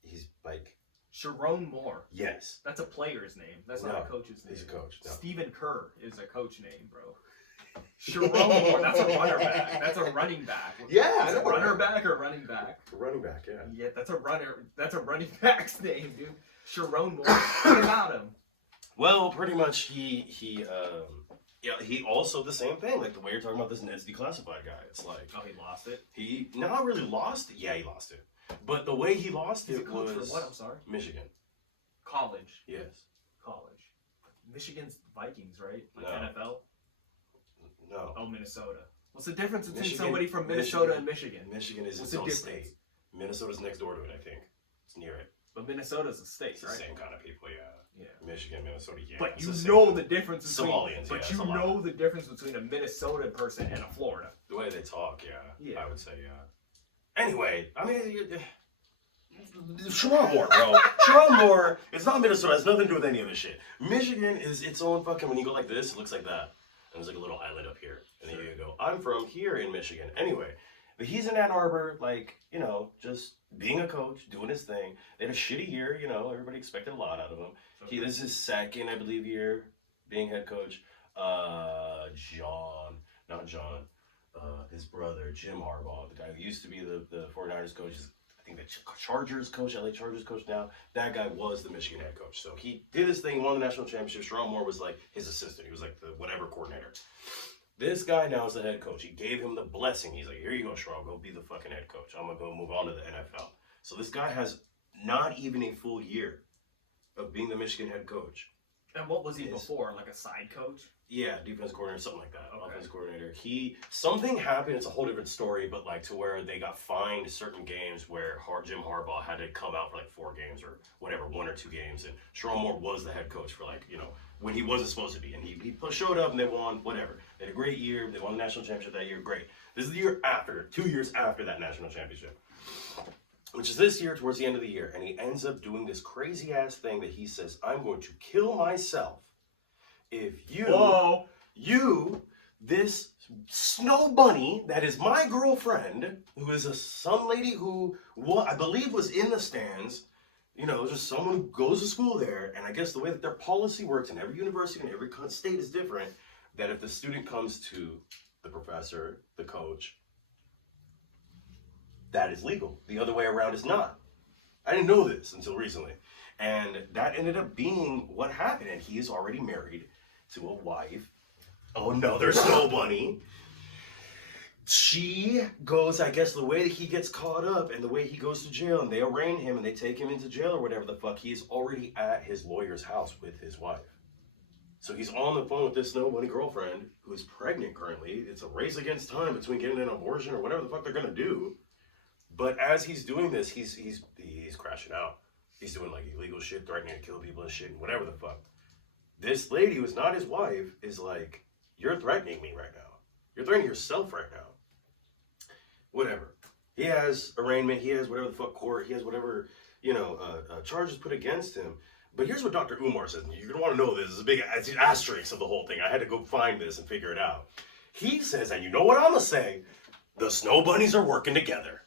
He's like. Sharon Moore. Yes. That's a player's name. That's not a coach's name. He's a coach. No. Stephen Kerr is a coach name, bro. Sharon Moore. That's a runner back. That's a running back. Yeah. Is it runner back or running back? Running back, yeah. Yeah, that's a runner. That's a running back's name, dude. Sharon Moore. What about him? Well, pretty much he also the same thing, like the way you're talking about this Ned Z Classified guy. It's like Oh, he lost it. he not really lost it. Yeah, he lost it. But the way he lost He's a it coach was for what? I'm sorry. Michigan. College. Yes. College. Michigan's Vikings, right? Like No. NFL. No. Oh, Minnesota. What's the difference between Michigan- somebody from Minnesota and Michigan? Michigan is What's its the own difference? state. Minnesota's next door to it, I think. It's near it. But Minnesota's a state, It's the right? same kind of people, yeah. Yeah. Michigan, Minnesota, yeah. But it's you the same know kind the of- difference between. Somalians, but yeah, you it's a lot. know the difference between a Minnesota person and a Florida. The way they talk, yeah. Yeah. I would say, yeah. Anyway, I mean, Sharon Moore, bro. Sharon Moore, it's not Minnesota. It has nothing to do with any of this shit. Michigan is its own fucking, when you go like this, it looks like that. And there's like a little island up here. And then you go, I'm from here in Michigan. Anyway, but he's in Ann Arbor, like, you know, just being a coach, doing his thing. They had a shitty year, you know, everybody expected a lot out of him. This is his second, I believe, year being head coach. His brother, Jim Harbaugh, the guy who used to be the 49ers coach, is, I think the Chargers coach, LA Chargers coach now. That guy was the Michigan head coach. So he did his thing, won the national championship. Sharon Moore was like his assistant. He was like the whatever coordinator. This guy now is the head coach. He gave him the blessing. He's like, here you go, Sharon, go be the fucking head coach. I'm going to go move on to the NFL. So this guy has not even a full year of being the Michigan head coach. And what was he before? Like a side coach? Yeah, defense coordinator, something like that. Okay. Offense coordinator. Something happened. It's a whole different story, but like to where they got fined certain games where Jim Harbaugh had to come out for like 4 games or whatever, 1 or 2 games, and Sherrone Moore was the head coach for like when he wasn't supposed to be, and he showed up and they won whatever. They had a great year. They won the national championship that year. Great. This is the year after, 2 years after that national championship, which is this year towards the end of the year, and he ends up doing this crazy ass thing that he says, "I'm going to kill myself if this snow bunny that is my girlfriend, who is some lady who I believe was in the stands, just someone who goes to school there, and I guess the way that their policy works in every university and every state is different, that if the student comes to the professor, the coach, that is legal. The other way around is not." I didn't know this until recently. And that ended up being what happened. And he is already married to a wife. Oh, another snow bunny. She goes, I guess the way that he gets caught up and the way he goes to jail and they arraign him and they take him into jail or whatever the fuck, he is already at his lawyer's house with his wife. So he's on the phone with this snow bunny girlfriend who is pregnant currently. It's a race against time between getting an abortion or whatever the fuck they're going to do. But as he's doing this, he's crashing out. He's doing like illegal shit, threatening to kill people and shit and whatever the fuck. This lady who's not his wife is like, "You're threatening me right now. You're threatening yourself right now." Whatever. He has arraignment. He has whatever the fuck court. He has whatever, charges put against him. But here's what Dr. Umar says. You're going to want to know this. This is a big asterisk of the whole thing. I had to go find this and figure it out. He says, and you know what I'm going to say, the snow bunnies are working together.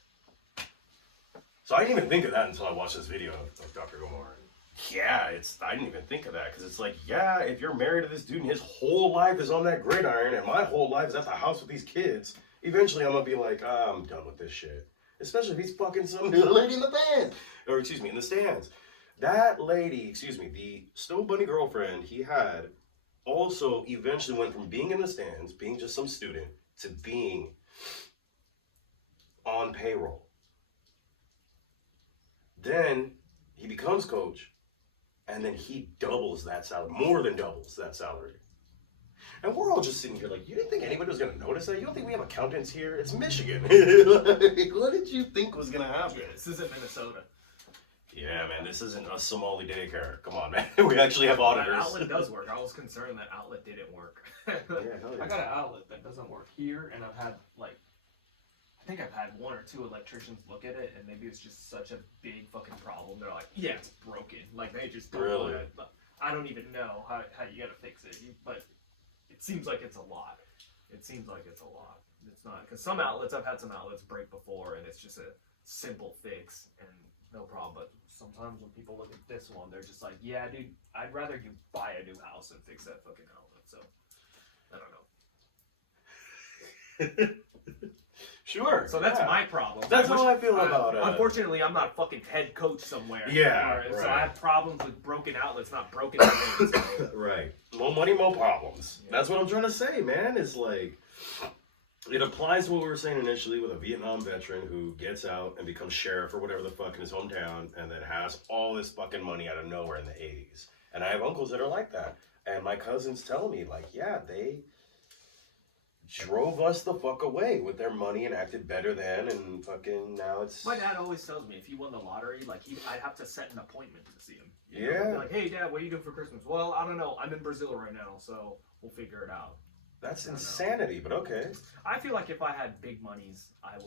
So I didn't even think of that until I watched this video of Dr. Umar. Yeah, I didn't even think of that because it's like, yeah, if you're married to this dude and his whole life is on that gridiron and my whole life is at the house with these kids, eventually I'm going to be like, I'm done with this shit. Especially if he's fucking some new lady in the band. Or, in the stands. That lady, the snow bunny girlfriend he had also eventually went from being in the stands, being just some student, to being on payroll. Then he becomes coach, and then he doubles that salary, more than doubles that salary. And we're all just sitting here like, you didn't think anybody was going to notice that? You don't think we have accountants here? It's Michigan. Like, what did you think was going to happen? Yeah, this isn't Minnesota. Yeah, man, this isn't a Somali daycare. Come on, man. We actually have auditors. That outlet does work. I was concerned that outlet didn't work. Yeah, hell yeah. I got an outlet that doesn't work here, and I've had, I think I've had 1 or 2 electricians look at it, and maybe it's just such a big fucking problem. They're like, yeah, it's broken. Like, they just don't Really? I don't even know how you gotta fix it, but it seems like it's a lot. It's not, because I've had some outlets break before, and it's just a simple fix, and no problem. But sometimes when people look at this one, they're just like, yeah, dude, I'd rather you buy a new house and fix that fucking outlet. So, I don't know. Sure. So that's my problem. That's how I feel about it. Unfortunately, I'm not a fucking head coach somewhere. Yeah, Right. right. So I have problems with broken outlets, not broken things. Right. More money, more problems. Yeah. That's what I'm trying to say, man. It's like, it applies to what we were saying initially with a Vietnam veteran who gets out and becomes sheriff or whatever the fuck in his hometown and then has all this fucking money out of nowhere in the 80s. And I have uncles that are like that. And my cousins tell me, like, yeah, they drove us the fuck away with their money and acted better then, and fucking now it's... My dad always tells me if he won the lottery, I'd have to set an appointment to see him. Yeah. Be like, hey, Dad, what are you doing for Christmas? Well, I don't know. I'm in Brazil right now, so we'll figure it out. That's insanity, but okay. I feel like if I had big monies, I'd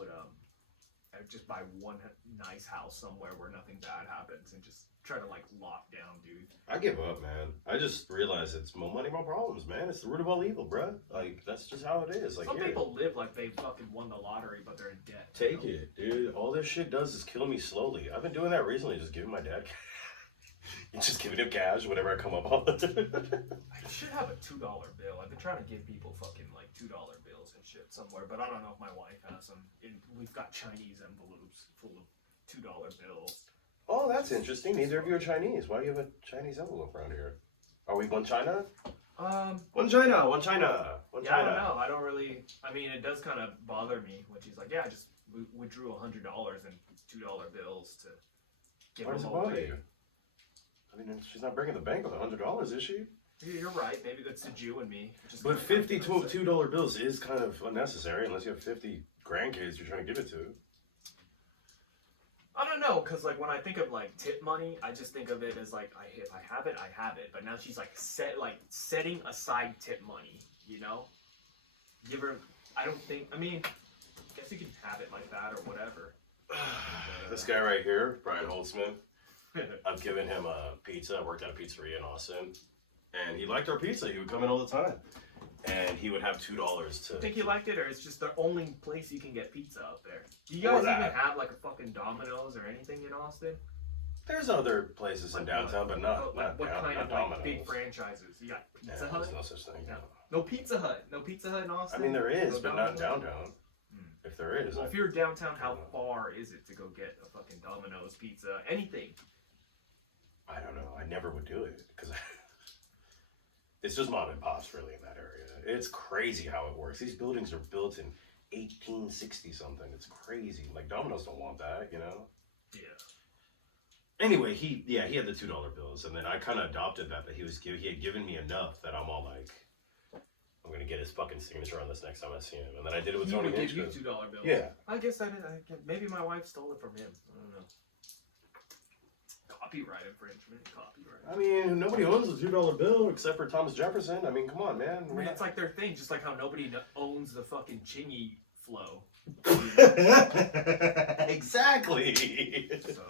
just buy one nice house somewhere where nothing bad happens and just try to lock down, dude. I give up, man. I just realize it's more money, more problems, man. It's the root of all evil, bruh. Like, that's just how it is. Like, some people live like they fucking won the lottery, but they're in debt. Take it, dude. All this shit does is kill me slowly. I've been doing that recently, just giving my dad just giving him cash whenever I come up on it. I should have a $2 bill. I've been trying to give people fucking $2 bills and shit somewhere, but I don't know if my wife has them. We've got Chinese envelopes full of $2 bills. Oh, that's interesting. Neither of you are Chinese. Why do you have a Chinese envelope around here? Are we one China? One China, one China, one yeah, China. I don't know. I don't really. I mean, it does kind of bother me when she's like, "Yeah, I just withdrew $100 in $2 bills to give Why them does it all bother to you? I mean, she's not breaking the bank with $100, is she? You're right. Maybe that's the Jew in me. Just But 50 $2 bills is kind of unnecessary unless you have 50 grandkids you're trying to give it to. I don't know, cause like when I think of like tip money, I just think of it as like I have it. But now she's like setting aside tip money. You know, give her. I don't think. I mean, I guess you can have it like that or whatever. This guy right here, Brian Holtzman, I've given him a pizza. I worked at a pizzeria in Austin, and he liked our pizza. He would come in all the time, and he would have $2 to. I think you liked it, or it's just the only place you can get pizza out there. Do you guys even have like a fucking Domino's or anything in Austin? There's other places in downtown, but not what kind of Domino's. like big franchises? You got Pizza Hut? There's no such thing. No Pizza Hut. No Pizza Hut in Austin. I mean, there is, No but not downtown. If there is, well, if you're downtown, how far is it to go get a fucking Domino's pizza? Anything? I don't know. I never would do it because it's just mom and pops really in that area. It's crazy how it works. These buildings are built in 1860 something. It's crazy. Like Domino's don't want that, you know? Yeah. Anyway, he had the $2 bills, and then I kind of adopted that he had given me enough that I'm all like, I'm gonna get his fucking signature on this next time I see him, and then I did it with Tony Hinchcliffe. He would give you $2 bills. Yeah. I guess maybe my wife stole it from him. I don't know. Copyright infringement. Copyright. I mean, nobody owns a $2 bill except for Thomas Jefferson. I mean, come on, man. I mean, it's like their thing, just like how nobody owns the fucking Chingy flow. Exactly. So,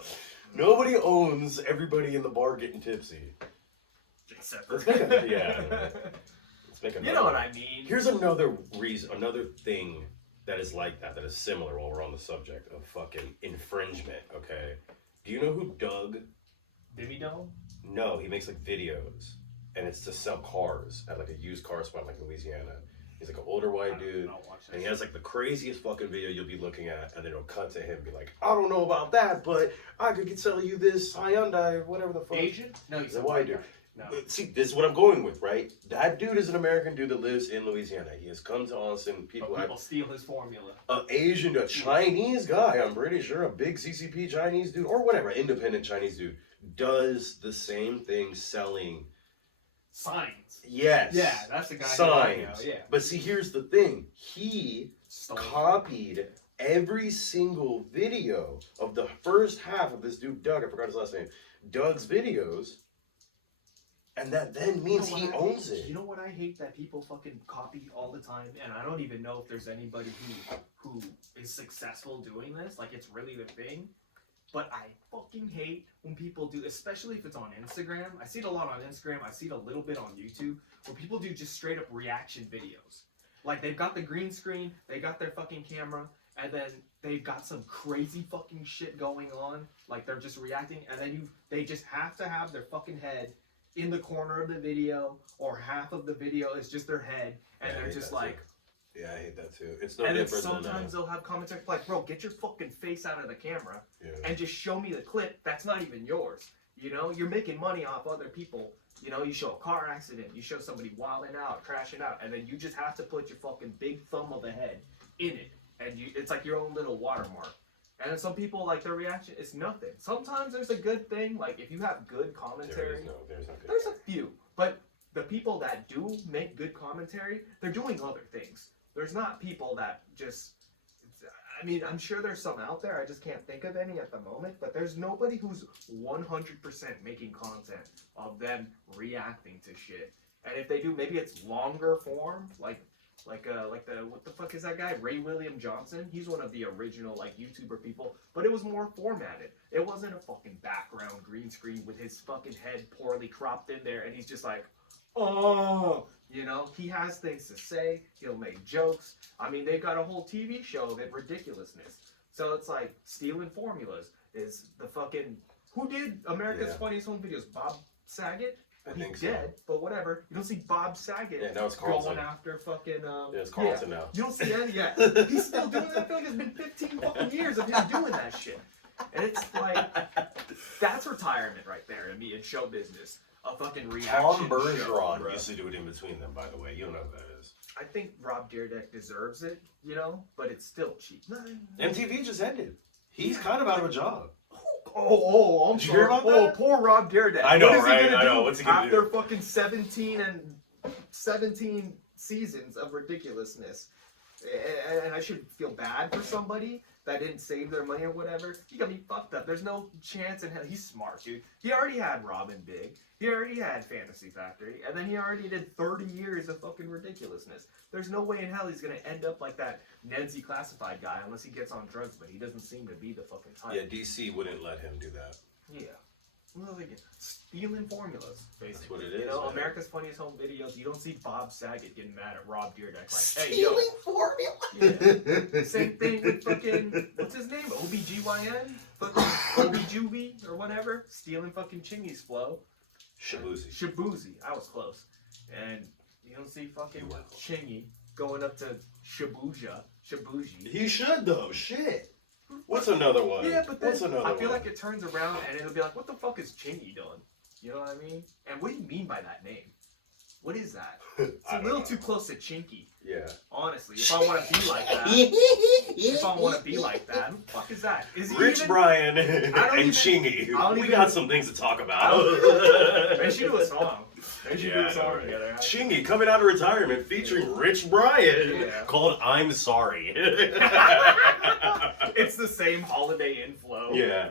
nobody owns everybody in the bar getting tipsy. Except for you know what I mean. Here's another reason, another thing that is like that is similar while we're on the subject of fucking infringement, okay? Do you know who Doug? Dimmy-Dome? No, he makes like videos, and it's to sell cars at like a used car spot like Louisiana. He's like an older white dude, and he has like the craziest fucking video you'll be looking at, and then it'll cut to him and be like, I don't know about that, but I could sell you this Hyundai, whatever the fuck. Asian? No, he's a white dude. No. See, this is what I'm going with, right? That dude is an American dude that lives in Louisiana. He has come to Austin. People steal his formula. A Chinese guy, I'm pretty sure, a big CCP Chinese dude, or whatever, independent Chinese dude, does the same thing selling signs. Yes. Yeah, that's the guy. Signs. Yeah. But see, here's the thing. He copied every single video of the first half of this dude, Doug, I forgot his last name, Doug's videos. And that then means he owns it. You know what I hate that people fucking copy all the time, and I don't even know if there's anybody who is successful doing this. Like, it's really the thing. But I fucking hate when people do, especially if it's on Instagram. I see it a lot on Instagram. I see it a little bit on YouTube, where people do just straight up reaction videos. Like, they've got the green screen, they got their fucking camera, and then they've got some crazy fucking shit going on. Like, they're just reacting, and then they just have to have their fucking head in the corner of the video, or half of the video is just their head, and they're just like... Yeah, I hate that too. It's no different. And different sometimes they'll have commentary like, bro, get your fucking face out of the camera and just show me the clip that's not even yours. You know, you're making money off other people. You know, you show a car accident, you show somebody wilding out, crashing out, and then you just have to put your fucking big thumb of the head in it, and it's like your own little watermark. And then some people, like, their reaction is nothing. Sometimes there's a good thing, like, if you have good commentary, there's a few. But the people that do make good commentary, they're doing other things. There's not people that just, I mean, I'm sure there's some out there, I just can't think of any at the moment, but there's nobody who's 100% making content of them reacting to shit. And if they do, maybe it's longer form, like what the fuck is that guy? Ray William Johnson? He's one of the original, like, YouTuber people, but it was more formatted. It wasn't a fucking background green screen with his fucking head poorly cropped in there, and he's just like, oh, you know, he has things to say, he'll make jokes. I mean, they've got a whole TV show of it, ridiculousness. So it's like, stealing formulas is the fucking, who did America's Funniest Home Videos? Bob Saget? He's dead, but whatever. You don't see Bob Saget now it's Carlton. going after fucking... it's Carlton now. You don't see any, he's still doing that. I feel like it's been 15 fucking years of him doing that shit. And it's like, that's retirement right there in show business. A fucking reaction Tom Bergeron show, used to do it in between them, by the way. You don't know who that is. I think Rob Dyrdek deserves it, you know, but it's still cheap. MTV just ended. He's kind of out of a job. I'm Did you hear sorry. about that? Poor Rob Dyrdek. I know, What is right? he gonna I do know. What's he gonna after do? fucking 17 seasons of ridiculousness? And I should feel bad for somebody that didn't save their money or whatever. He got me fucked up. There's no chance in hell. He's smart, dude. He already had Robin Big. He already had Fantasy Factory. And then he already did 30 years of fucking ridiculousness. There's no way in hell he's going to end up like that Nancy Classified guy unless he gets on drugs, but he doesn't seem to be the fucking type. Yeah, DC wouldn't let him do that. Yeah. Well, they get stealing formulas, basically. That's what it is. You know, man. America's Funniest Home Videos. You don't see Bob Saget getting mad at Rob Dyrdek like, Stealing formula. Yeah. Same thing with fucking, what's his name? OBGYN? Fucking OBJuby or whatever. Stealing fucking Chingy's flow. Shabuzi. I was close. And you don't see fucking Chingy going up to Shabuji. He should though. Shit. What's another one? Yeah, but then I feel one? like it turns around and it'll be like, what the fuck is Chingy doing? You know what I mean? And what do you mean by that name? What is that? It's a little too close to Chinky. Yeah. Honestly, if I want to be like that, who the fuck is that? Is he Rich even? Brian and Chingy. We got some things to talk about. They should do a song. They should do a song right. together. Chingy coming out of retirement featuring Rich Brian called I'm Sorry. It's the same Holiday in flow. Yeah.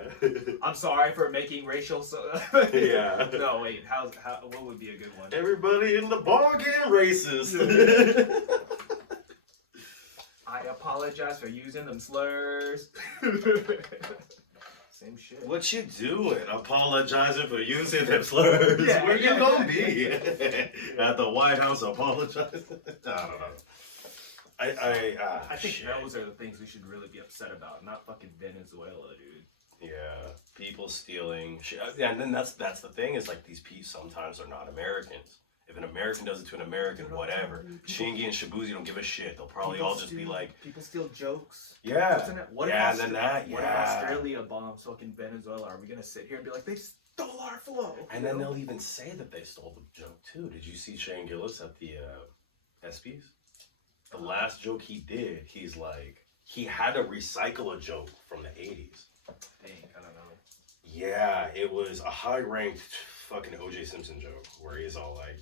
I'm sorry for making racial. Yeah. No, wait. What would be a good one? Everybody in the bar getting racist. I apologize for using them slurs. Same shit. What you doing? Apologizing for using them slurs. Yeah, Where yeah, you gonna yeah. be? At the White House apologizing? I don't know. I think shit. those are the things we should really be upset about, not fucking Venezuela, dude. Yeah, people stealing shit. Yeah, and then that's the thing is like these people sometimes are not Americans. If an American does it to an American, whatever. Shingy and Shabuzi don't give a shit. They'll probably all just be like, people steal jokes. yeah, What yeah, if and then that, What if yeah. Australia bombs fucking Venezuela? Are we gonna sit here and be like, they stole our flow? And then they'll even say that they stole the joke too. Did you see Shane Gillis at the ESPYs? The last joke he did, he's like, he had to recycle a joke from the 80s. Dang, I don't know. Yeah, it was a high-ranked fucking O.J. Simpson joke where he's all like,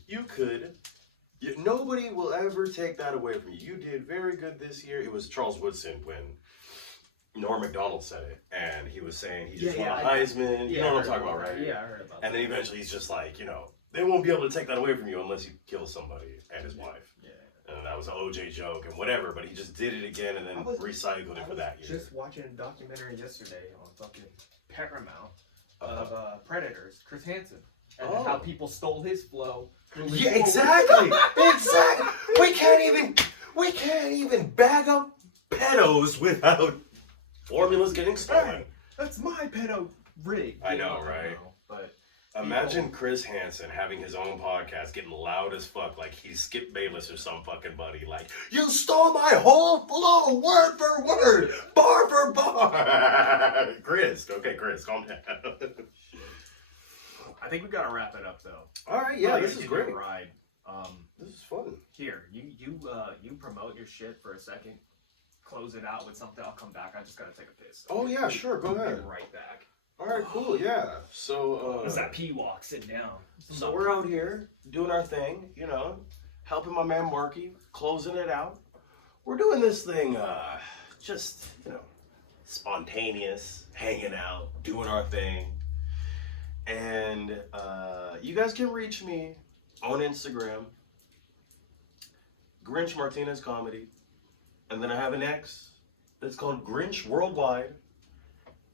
nobody will ever take that away from you. You did very good this year. It was Charles Woodson when Norm Macdonald said it, and he was saying he just won a Heisman. You know what I'm talking about, right? Yeah, I heard about that. And then eventually he's just like, they won't be able to take that away from you unless you kill somebody and his wife. Yeah. And that was an OJ joke and whatever, but he just did it again and then recycled it for that year. Just watching a documentary yesterday on fucking Paramount of Predators, Chris Hansen, and how people stole his flow. Yeah, exactly. Exactly. We can't even bag up pedos without formulas getting stolen. Hey, that's my pedo rig. I know, right? But imagine Chris Hansen having his own podcast, getting loud as fuck, like he's Skip Bayless or some fucking buddy. Like, you stole my whole flow, word for word, bar for bar. Chris, calm down. I think we gotta wrap it up though. All right, yeah, this is great. Ride. This is fun. Here, you promote your shit for a second. Close it out with something. I'll come back. I just gotta take a piss. Oh yeah, sure. Go ahead. Be right back. All right, cool. Yeah. So. What's that pee walk? Sit down. So we're out here doing our thing, helping my man Marky, closing it out. We're doing this thing, just spontaneous, hanging out, doing our thing. And you guys can reach me on Instagram, Grinch Martinez Comedy. And then I have an X that's called Grinch Worldwide.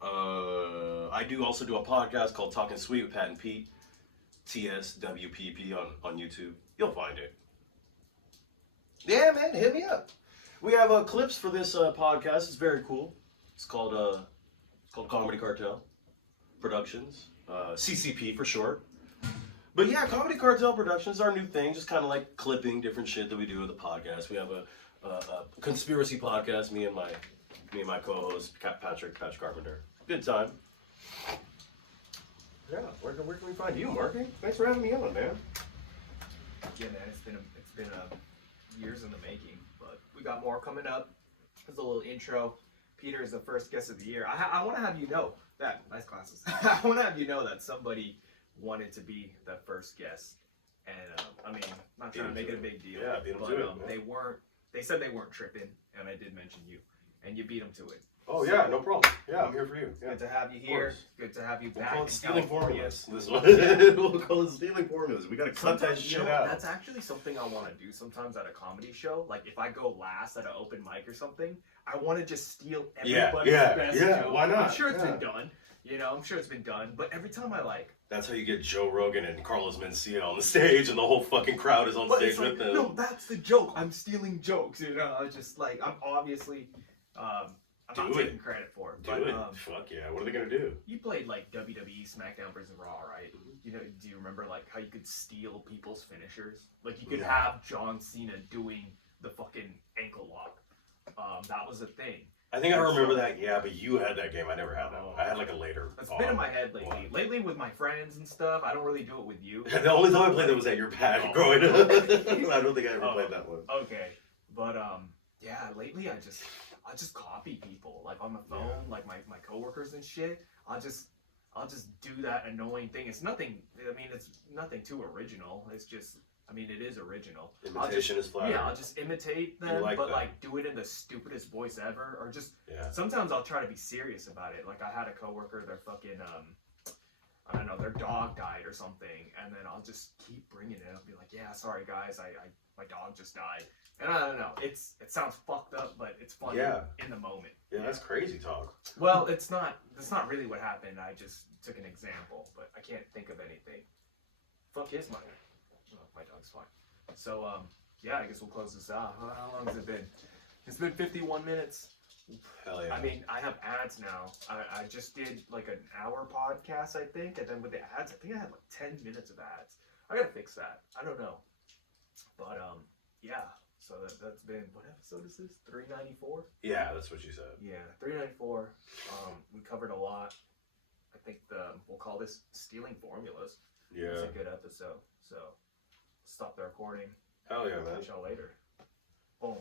I do also do a podcast called Talking Sweet with Pat and Pete, TSWPP on YouTube. You'll find it. Yeah, man, hit me up. We have clips for this podcast. It's very cool. It's called Comedy Cartel Productions, CCP for short. But yeah, Comedy Cartel Productions is our new thing. Just kind of like clipping different shit that we do with the podcast. We have a conspiracy podcast. Me and my co-host Patrick Carpenter. Good time. Yeah, where can we find you, Marky? Thanks for having me on, man. Yeah, man, it's been years in the making, but we got more coming up. As a little intro, Peter is the first guest of the year. I want to have you know that nice glasses. I want to have you know that somebody wanted to be the first guest, and I mean, not trying to make it a big deal. Yeah, beat them but to it. they weren't. They said they weren't tripping, and I did mention you, and you beat them to it. Oh yeah, no problem. Yeah, I'm here for you. Yeah. Good to have you here. Good to have you We'll back. call it in stealing California. formulas. This one. We'll call it stealing formulas. We gotta cut that Sometimes, shit you know, out. that's actually something I want to do sometimes at a comedy show. Like if I go last at an open mic or something, I want to just steal everybody's best joke. Why not? I'm sure it's been done. You know, I'm sure it's been done. But every time I like, That's how you get Joe Rogan and Carlos Mencia on the stage, and the whole fucking crowd is on but stage it's like, with them. no, that's the joke. I'm stealing jokes. You know, I just like I'm obviously, I'm not Do it. taking credit for it. Do But it. Fuck yeah. What are they gonna do? you played like WWE SmackDown versus Raw, right? You know, do you remember like how you could steal people's finishers? Like you could Yeah. have John Cena doing the fucking ankle lock. That was a thing. I think I remember that. Yeah, but you had that game. I never had that one. I had like a later. It's been in my head lately. one. Lately with my friends and stuff, I don't really do it with you. The only time I played that was at your pad Oh. growing up. I don't think I ever played that one. Okay, but yeah, lately I just copy people like on the phone, Yeah. like my coworkers and shit. I'll just do that annoying thing. It's nothing. I mean, it's nothing too original. It's just. I mean, it is original. Imitation is flattery. Yeah, I'll just imitate them, like but that. like do it in the stupidest voice ever, or just Yeah. sometimes I'll try to be serious about it. Like I had a coworker, their fucking I don't know, their dog died or something, and then I'll just keep bringing it up, be like, yeah, sorry guys, I my dog just died, and I don't know, it sounds fucked up, but it's funny in the moment. Yeah, that's crazy talk. Well, that's not really what happened. I just took an example, but I can't think of anything. Fuck his money. Oh, my dog's fine. So, yeah, I guess we'll close this out. How long has it been? It's been 51 minutes. Hell yeah. I mean, I have ads now. I just did like an hour podcast, I think, and then with the ads, I think I had like 10 minutes of ads. I gotta fix that. I don't know. But, yeah. So that's been, what episode is this? 394? Yeah, that's what you said. Yeah, 394. We covered a lot. I think we'll call this Stealing Formulas. Yeah. It's a good episode. So, stop the recording. Hell yeah, man. Catch y'all later. Boom.